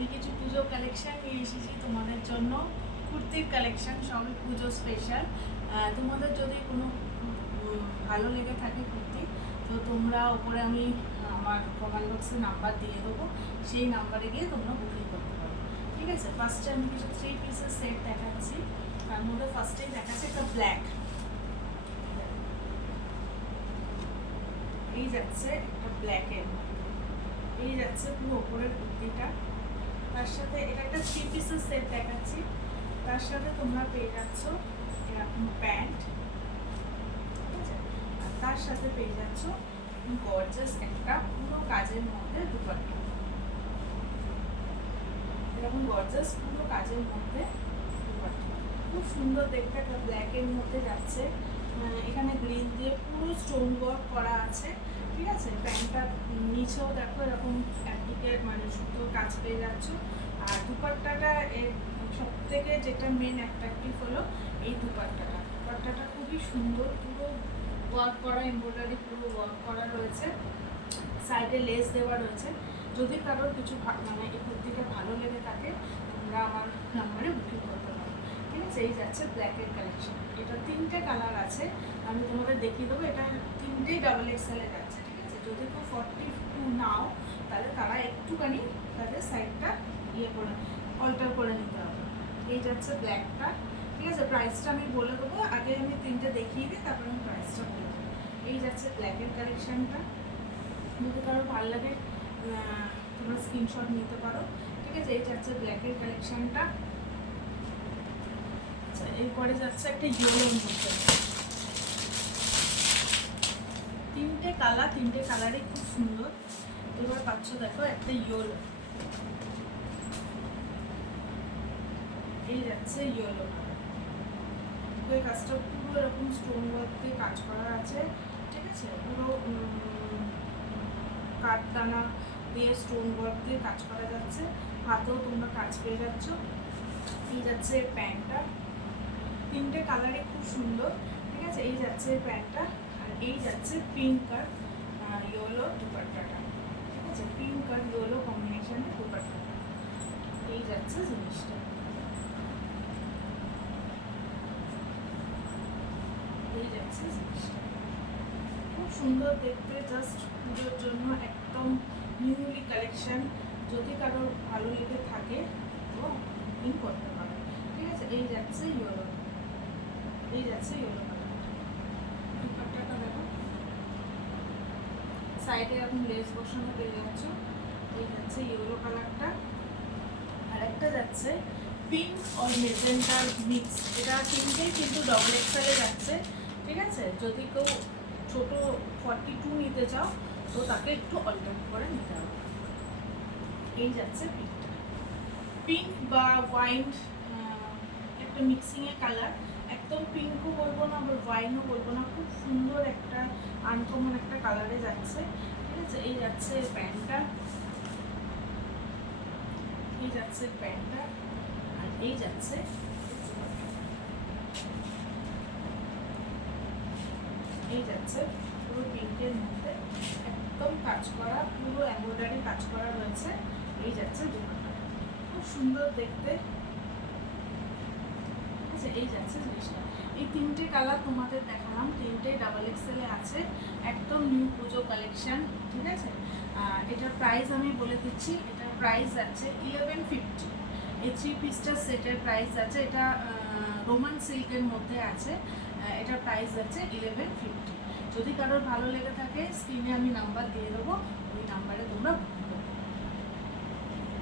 আমি কিছু পুজো কালেকশন নিয়ে এসেছি তোমাদের জন্য, কুর্তির কালেকশন, সবই পুজো স্পেশাল। তোমাদের যদি কোনো ভালো লেগে থাকে কুর্তি, তো তোমরা ওপরে আমি আমার কমেন্ট বক্সে নাম্বার দিয়ে দেবো, সেই নাম্বারে গিয়ে তোমরা বুকিং করতে পারো। ঠিক আছে, ফার্স্টে আমি কিছু 3 পিসের সেট দেখাচ্ছি। তার মধ্যে ফার্স্টেই দেখাচ্ছে একটা ব্ল্যাক, এই যাচ্ছে একটা ব্ল্যাকের, এই যাচ্ছে পুরো ওপরের কুর্তিটা। তার সাথে এটা একটা 3 পিসের সেট দেখাচ্ছি। তার সাথে তোমরা পেয়ে যাচ্ছ এরকম প্যান্ট, ঠিক আছে, আর তার সাথে পেয়ে যাচ্ছ গর্জাস একটা পুরো কাজের মধ্যে দুপাট্টা, এরকম গর্জাস পুরো কাজের মধ্যে দুপাট্টা, খুব সুন্দর দেখতে। একটা ব্ল্যাকের মধ্যে যাচ্ছে, এখানে গ্রিন দিয়ে পুরো স্টোন ওয়ার্ক করা আছে। ঠিক আছে, প্যান্টটার নিচেও দেখো এরকম অ্যাপ্লিকেট মানে সুন্দর কাজ পেয়ে যাচ্ছ। আর দুপাট্টাটা এর সব থেকে যেটা মেন অ্যাট্রাকটিভ হলো এই দুপাট্টাটা খুবই সুন্দর, পুরো ওয়ার্ক করা, এমব্রয়ডারি পুরো ওয়ার্ক করা রয়েছে, সাইডে লেস দেওয়া রয়েছে। যদি কারোর কিছু মানে এই কুর্তিটা ভালো লেগে থাকে, তোমরা আমার নাম্বারে বুকিং করতে পারো। ঠিক আছে, এই যাচ্ছে ব্ল্যাকের কালেকশন। এটা 3টে কালার আছে, আমি তোমাদের দেখিয়ে দেবো। এটা 3টেই ডাবল এক্সেলে যাচ্ছে। ঠিক আছে, যদি কেউ 42 নাও, তাহলে তারা একটুখানি তাদের সাইডটা করে অল্টার করে নিতে হবে। এই যাচ্ছে ব্ল্যাকটা। ঠিক আছে, প্রাইসটা আমি বলে দেবো, আগে আমি 3টে দেখিয়ে দিই, তারপরে আমি প্রাইসটা বলে দেবো। এই যাচ্ছে ব্ল্যাকের কালেকশানটা, যদি কারো ভালো লাগে তোমরা স্ক্রিনশট নিতে পারো। ঠিক আছে, এই যাচ্ছে ব্ল্যাকের কালেকশানটা। আচ্ছা, এরপরে যাচ্ছে একটা ইয়েলোর মধ্যে, 3টে কালার, 3টে কালারই খুব সুন্দর। এবার পাচ্ছ দেখো একটা ইয়েলো, এই যাচ্ছে ইয়েলো কালার। এই কাজটা পুরো এরকম স্টোন ওয়ার্ক দিয়ে কাজ করা আছে। ঠিক আছে, পুরো কাঠদানা দিয়ে স্টোন ওয়ার্ক দিয়ে কাজ করা যাচ্ছে, হাতেও তোমরা কাজ পেয়ে যাচ্ছ। এই যাচ্ছে প্যান্টটা, 3টে কালারই খুব সুন্দর। ঠিক আছে, এই যাচ্ছে প্যান্টটা, আর এই যাচ্ছে পিঙ্ক আর ইয়েলো দুপাট্টাটা। ঠিক আছে, পিঙ্ক আর ইয়েলো কম্বিনেশনে দুপাট্টাটা, এই যাচ্ছে জিনিসটা। এই যাচ্ছে জিনিসটা, খুব সুন্দর দেখতে, জাস্ট পুজোর জন্য একদম নিউলি কালেকশন। যদি কারোর ভালো লেগে থাকে তো বুকিং করতে পারো। ঠিক আছে, এই যাচ্ছে ইয়েলো, এই যাচ্ছে ইয়েলো কালার। দুপাট্টাটা দেখো, সাইডে এরকম লেস বসানো পেয়ে যাচ্ছ। এই যাচ্ছে ইয়েলো কালারটা, আর একটা যাচ্ছে পিঙ্ক আর মেজেন্টার মিক্স। এটা 3টেই কিন্তু ডবল এক্সেলে যাচ্ছে। ঠিক আছে, যদি কেউ ছোটো 42 নিতে চাও, তো তাকে একটু অল্টার করে নিতে হবে। এই যাচ্ছে পিঙ্কটা, পিঙ্ক বা হোয়াইট একটা মিক্সিংয়ের কালার, একদম পিঙ্কও বলবো না আবার হোয়াইটও বলবো না, খুব সুন্দর একটা আনকমন একটা কালারে যাচ্ছে। ঠিক আছে, এই যাচ্ছে প্যান্টটা, এই যাচ্ছে প্যান্টটা, আর এই যাচ্ছে এই যাচ্ছে পুরো পিঙ্কের মধ্যে একদম কাজ করা, পুরো এমব্রয়ডারি কাজ করা রয়েছে। এই যাচ্ছে দুপাট্টা, খুব সুন্দর দেখতে। ঠিক আছে, এই যাচ্ছে জিনিসটা। এই 3টে কালার তোমাদের দেখালাম, 3টেই ডাবল এক্সেলে আছে, একদম নিউ পুজো কালেকশন। ঠিক আছে, এটার প্রাইস আমি বলে দিচ্ছি। এটার প্রাইস যাচ্ছে 1150। এই 3 পিসটার সেটের প্রাইস আছে, এটা রোমান সিল্কের মধ্যে আছে। এটার প্রাইস যাচ্ছে 1150। যদি কারোর ভালো লেগে থাকে, স্ক্রিনে আমি নাম্বার দিয়ে দেবো, ওই নাম্বারে তোমরা